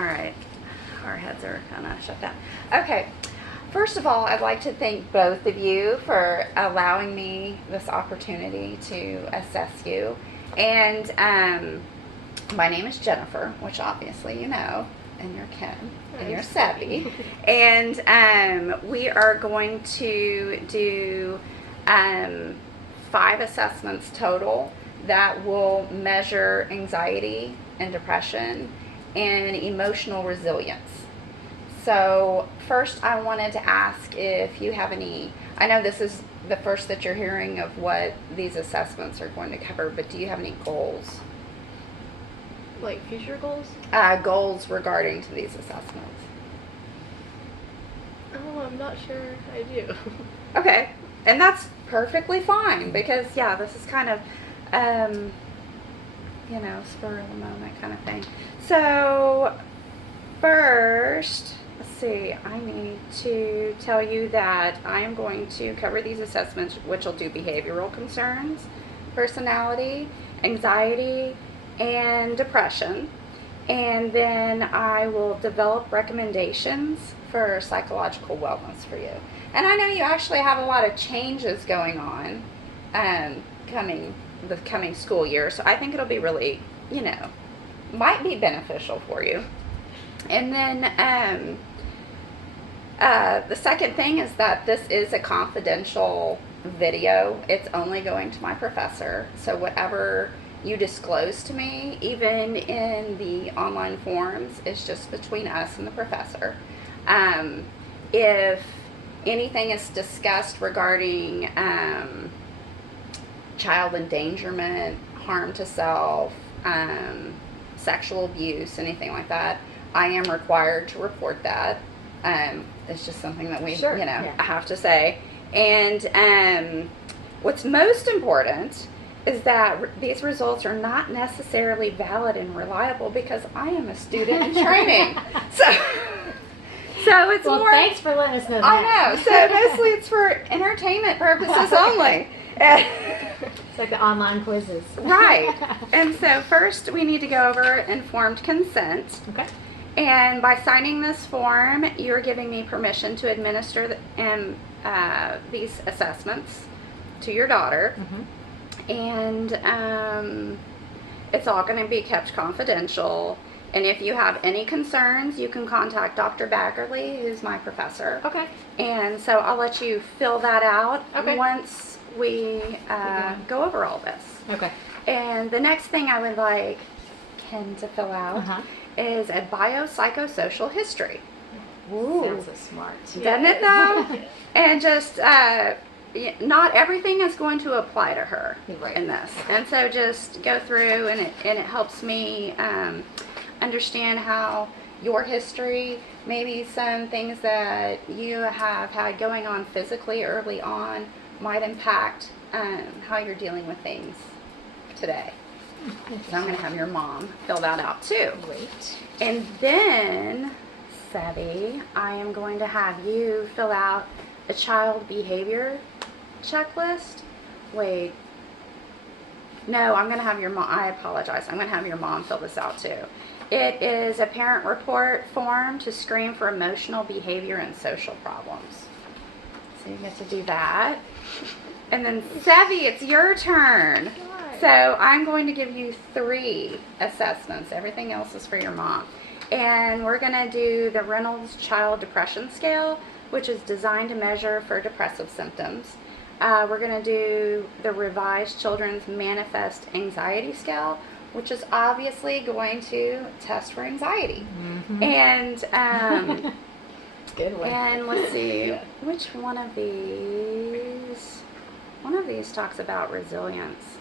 All right. Our heads are kind of shut down. Okay. First of all, I'd like to thank both of you for allowing me this opportunity to assess you. And my name is Jennifer, which obviously you know, and you're Kim, and you're Savvy. And we are going to do 5 assessments total that will measure anxiety and depression and emotional resilience. So first I wanted to ask if you have any, I know this is the first that you're hearing of what these assessments are going to cover, but do you have any goals? Like future goals? Goals regarding to these assessments. Oh, I'm not sure I do. Okay, and that's perfectly fine because yeah, this is kind of, spur of the moment kind of thing. So first, let's see, I need to tell you that I am going to cover these assessments, which will do behavioral concerns, personality, anxiety, and depression. And then I will develop recommendations for psychological wellness for you. And I know you actually have a lot of changes going on the coming school year, so I think it'll be really, might be beneficial for you. And then the second thing is that this is a confidential video. It's only going to my professor, so whatever you disclose to me, even in the online forums, is just between us and the professor. If anything is discussed regarding child endangerment, harm to self, sexual abuse, anything like that, I am required to report that. It's just something that we, I have to say. And what's most important is that these results are not necessarily valid and reliable because I am a student in training. So it's more. Thanks for letting us know that. I know. So mostly it's for entertainment purposes only. It's like the online quizzes. Right. And so first we need to go over informed consent. Okay. And by signing this form, you're giving me permission to administer these assessments to your daughter. Mm-hmm. And it's all going to be kept confidential. And if you have any concerns, you can contact Dr. Baggerly, who's my professor. Okay. And so I'll let you fill that out once we go over all this. Okay. And the next thing I would like Ken to fill out is a biopsychosocial history. Ooh. Sounds so smart. Doesn't it though? And just not everything is going to apply to her in this. And so just go through and it helps me understand how your history, maybe some things that you have had going on physically early on might impact how you're dealing with things today. So I'm going to have your mom fill that out too. Great. And then, Savvy, I am going to have you fill out a child behavior checklist. Wait. No, I'm going to have your mom, I apologize. I'm going to have your mom fill this out too. It is a parent report form to screen for emotional behavior and social problems. So you get to do that. And then, Savvy, it's your turn. So I'm going to give you 3 assessments. Everything else is for your mom. And we're going to do the Reynolds Child Depression Scale, which is designed to measure for depressive symptoms. We're going to do the Revised Children's Manifest Anxiety Scale, which is obviously going to test for anxiety. Mm-hmm. And good one. And let's see, which one of these? One of these talks about resilience.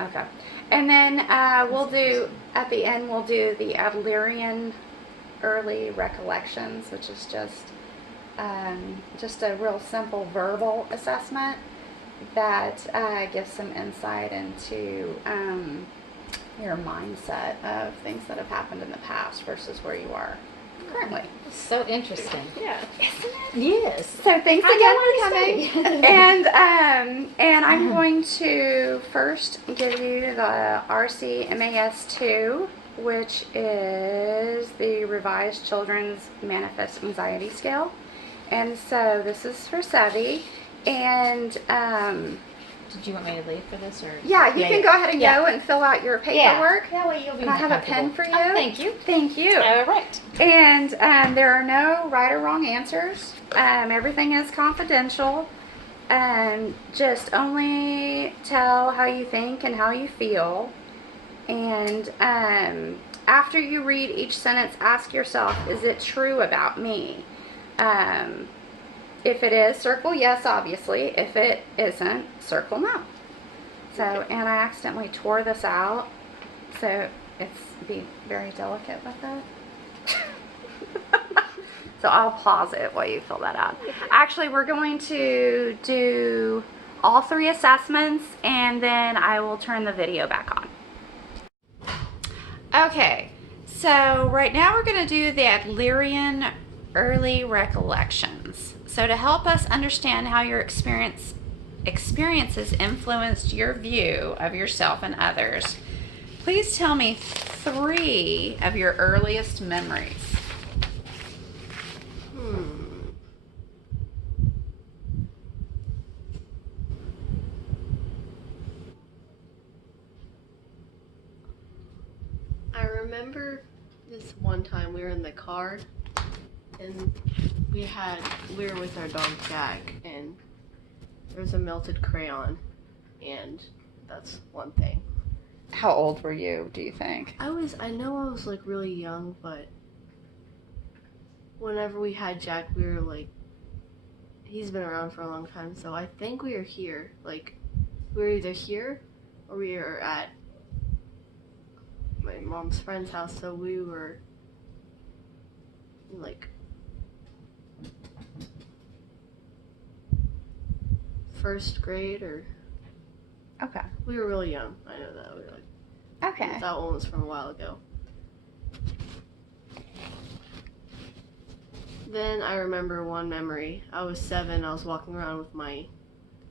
Okay. And then we'll do, at the end, we'll do the Adlerian Early Recollections, which is just a real simple verbal assessment that gives some insight into your mindset of things that have happened in the past versus where you are currently. So interesting. Yeah. Isn't it? Yes. So thanks again for coming. And I'm going to first give you the RCMAS 2 which is the Revised Children's Manifest Anxiety Scale. And so this is for Savvy. And Did you want me to leave for this or? yeah, you can go ahead and go and fill out your paperwork. Yeah, well, you'll be And I have a pen comfortable. for you. Oh, thank you. Thank you. All right. And there are no right or wrong answers. Everything is confidential. Just only tell how you think and how you feel. And after you read each sentence, ask yourself, is it true about me? If it is, circle yes, obviously. If it isn't, circle no. So, and I accidentally tore this out, so be very delicate with it. So I'll pause it while you fill that out. Actually, we're going to do all 3 assessments, and then I will turn the video back on. Okay, so right now we're going to do the Adlerian Early Recollections. So to help us understand how your experiences influenced your view of yourself and others, please tell me 3 of your earliest memories. I remember this one time we were in the car and we were with our dog Jack, and there was a melted crayon, and that's one thing. How old were you, do you think? I know I was like really young, but whenever we had Jack, we were like, he's been around for a long time, so I think we were here. Like, we were either here or we were at my mom's friend's house, so we were like first grade, or Okay. we were really young. I know that. We were like, Okay. that one was from a while ago. Then I remember one memory. I was 7. I was walking around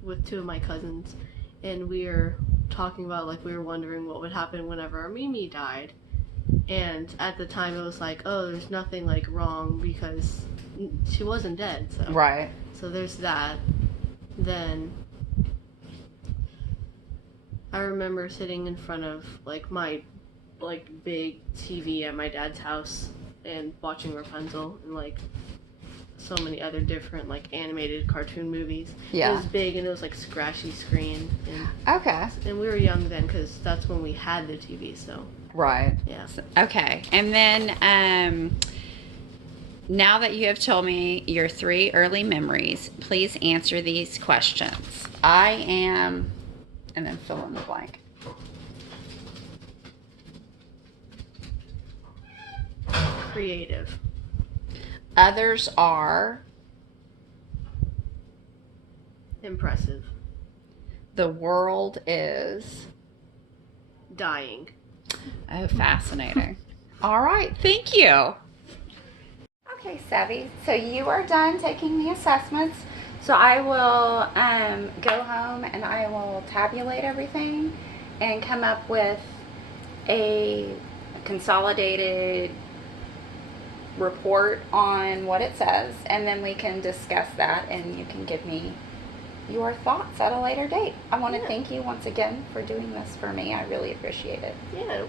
with 2 of my cousins, and we were talking about, like, we were wondering what would happen whenever our Mimi died. And at the time it was like, oh, there's nothing like wrong because she wasn't dead. So Right. So there's that. Then I remember sitting in front of like my big TV at my dad's house and watching Rapunzel and like so many other different like animated cartoon movies. Yeah. It was big and it was like scratchy screen, Okay. and we were young then because that's when we had the TV. So Right. yeah. Okay. And then now that you have told me your 3 early memories, please answer these questions. I am, and then fill in the blank. Creative. Others are, Impressive. the world is. Dying. Oh, fascinating. All right. Thank you. Okay, Savvy. So you are done taking the assessments. So I will go home and I will tabulate everything and come up with a consolidated report on what it says, and then we can discuss that and you can give me your thoughts at a later date. I want to thank you once again for doing this for me. I really appreciate it. Yeah.